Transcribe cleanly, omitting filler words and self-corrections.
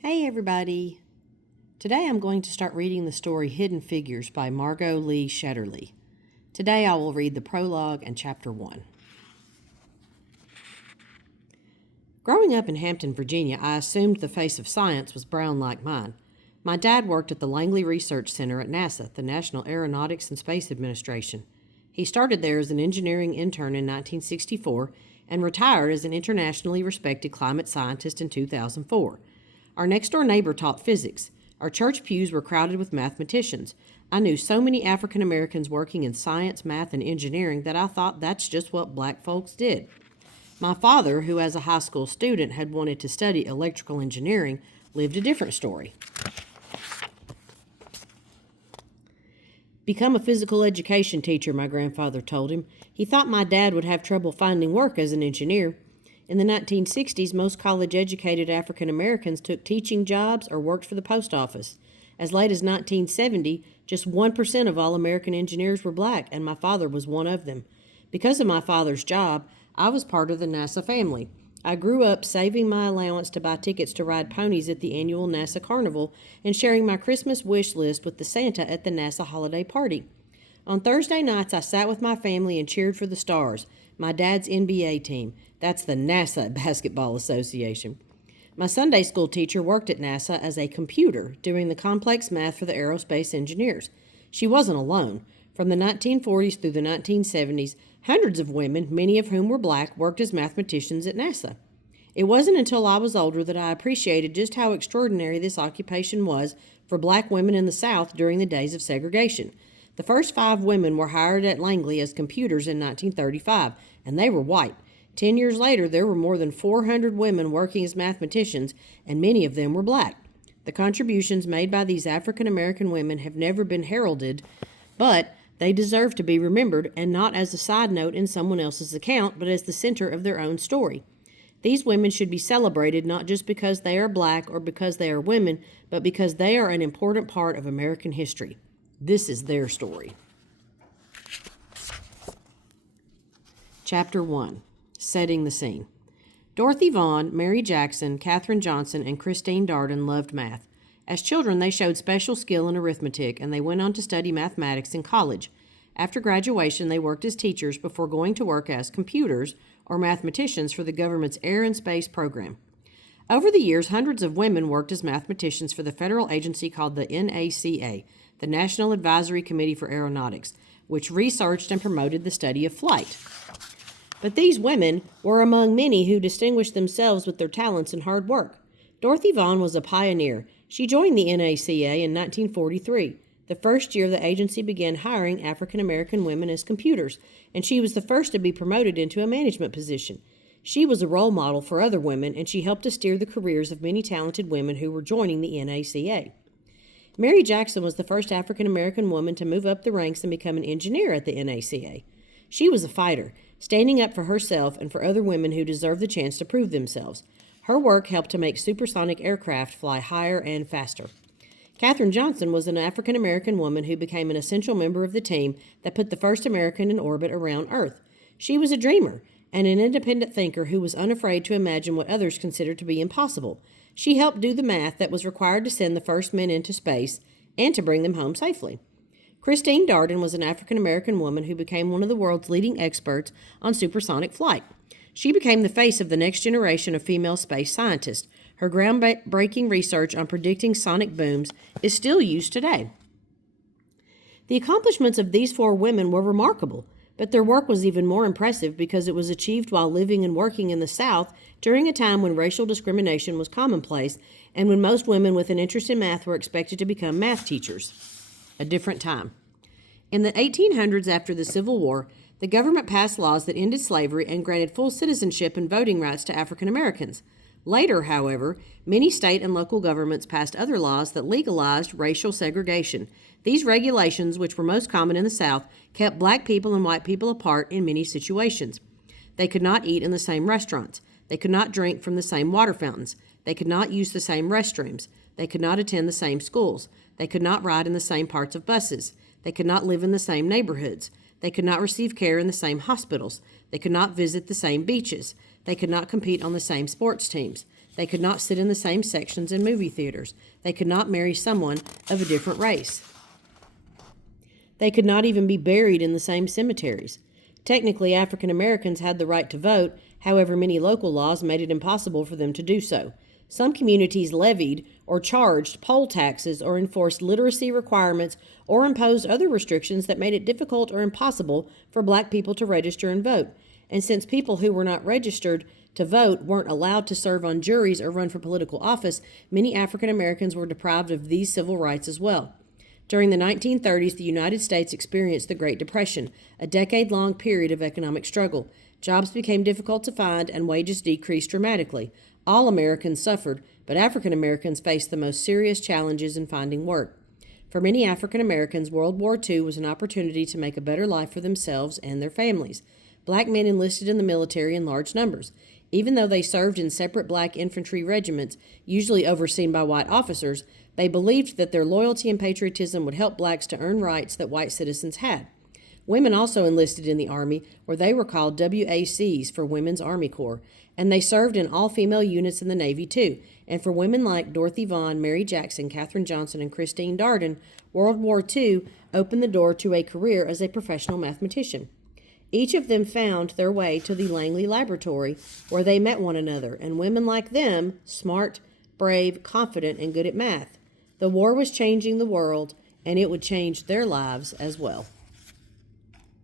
Hey everybody! Today I'm going to start reading the story Hidden Figures by Margot Lee Shetterley. Today I will read the prologue and chapter 1. Growing up in Hampton, Virginia, I assumed the face of science was brown like mine. My dad worked at the Langley Research Center at NASA, the National Aeronautics and Space Administration. He started there as an engineering intern in 1964 and retired as an internationally respected climate scientist in 2004. Our next-door neighbor taught physics. Our church pews were crowded with mathematicians. I knew so many African Americans working in science, math, and engineering that I thought that's just what black folks did. My father, who as a high school student had wanted to study electrical engineering, lived a different story. Become a physical education teacher, my grandfather told him. He thought my dad would have trouble finding work as an engineer. In the 1960s, most college-educated African Americans took teaching jobs or worked for the post office. As late as 1970, just 1% of all American engineers were black, and my father was one of them. Because of my father's job, I was part of the NASA family. I grew up saving my allowance to buy tickets to ride ponies at the annual NASA Carnival and sharing my Christmas wish list with the Santa at the NASA holiday party. On Thursday nights, I sat with my family and cheered for the Stars, my dad's NBA team. That's the NASA Basketball Association. My Sunday school teacher worked at NASA as a computer, doing the complex math for the aerospace engineers. She wasn't alone. From the 1940s through the 1970s, hundreds of women, many of whom were black, worked as mathematicians at NASA. It wasn't until I was older that I appreciated just how extraordinary this occupation was for black women in the South during the days of segregation. The first 5 women were hired at Langley as computers in 1935, and they were white. 10 years later, there were more than 400 women working as mathematicians, and many of them were black. The contributions made by these African American women have never been heralded, but they deserve to be remembered, and not as a side note in someone else's account, but as the center of their own story. These women should be celebrated not just because they are black or because they are women, but because they are an important part of American history. This is their story. Chapter 1. Setting the Scene. Dorothy Vaughan, Mary Jackson, Katherine Johnson, and Christine Darden loved math. As children, they showed special skill in arithmetic, and they went on to study mathematics in college. After graduation, they worked as teachers before going to work as computers or mathematicians for the government's Air and Space program. Over the years, hundreds of women worked as mathematicians for the federal agency called the NACA, the National Advisory Committee for Aeronautics, which researched and promoted the study of flight. But these women were among many who distinguished themselves with their talents and hard work. Dorothy Vaughan was a pioneer. She joined the NACA in 1943, the first year the agency began hiring African American women as computers, and she was the first to be promoted into a management position. She was a role model for other women, and she helped to steer the careers of many talented women who were joining the NACA. Mary Jackson was the first African American woman to move up the ranks and become an engineer at the NACA. She was a fighter, standing up for herself and for other women who deserved the chance to prove themselves. Her work helped to make supersonic aircraft fly higher and faster. Katherine Johnson was an African American woman who became an essential member of the team that put the first American in orbit around Earth. She was a dreamer and an independent thinker who was unafraid to imagine what others considered to be impossible. She helped do the math that was required to send the first men into space and to bring them home safely. Christine Darden was an African American woman who became one of the world's leading experts on supersonic flight. She became the face of the next generation of female space scientists. Her groundbreaking research on predicting sonic booms is still used today. The accomplishments of these 4 women were remarkable, but their work was even more impressive because it was achieved while living and working in the South during a time when racial discrimination was commonplace and when most women with an interest in math were expected to become math teachers. A different time. In the 1800s, after the Civil War, the government passed laws that ended slavery and granted full citizenship and voting rights to African Americans. Later, however, many state and local governments passed other laws that legalized racial segregation. These regulations, which were most common in the South, kept black people and white people apart in many situations. They could not eat in the same restaurants. They could not drink from the same water fountains. They could not use the same restrooms. They could not attend the same schools. They could not ride in the same parts of buses. They could not live in the same neighborhoods. They could not receive care in the same hospitals. They could not visit the same beaches. They could not compete on the same sports teams. They could not sit in the same sections in movie theaters. They could not marry someone of a different race. They could not even be buried in the same cemeteries. Technically, African Americans had the right to vote, however, many local laws made it impossible for them to do so. Some communities levied or charged poll taxes or enforced literacy requirements or imposed other restrictions that made it difficult or impossible for black people to register and vote. And since people who were not registered to vote weren't allowed to serve on juries or run for political office, many African Americans were deprived of these civil rights as well. During the 1930s, the United States experienced the Great Depression, a decade-long period of economic struggle. Jobs became difficult to find and wages decreased dramatically. All Americans suffered, but African Americans faced the most serious challenges in finding work. For many African Americans, World War II was an opportunity to make a better life for themselves and their families. Black men enlisted in the military in large numbers. Even though they served in separate black infantry regiments, usually overseen by white officers, they believed that their loyalty and patriotism would help blacks to earn rights that white citizens had. Women also enlisted in the Army, where they were called WACs for Women's Army Corps, and they served in all-female units in the Navy too. And for women like Dorothy Vaughan, Mary Jackson, Katherine Johnson, and Christine Darden, World War II opened the door to a career as a professional mathematician. Each of them found their way to the Langley Laboratory, where they met one another, and women like them, smart, brave, confident, and good at math. The war was changing the world, and it would change their lives as well.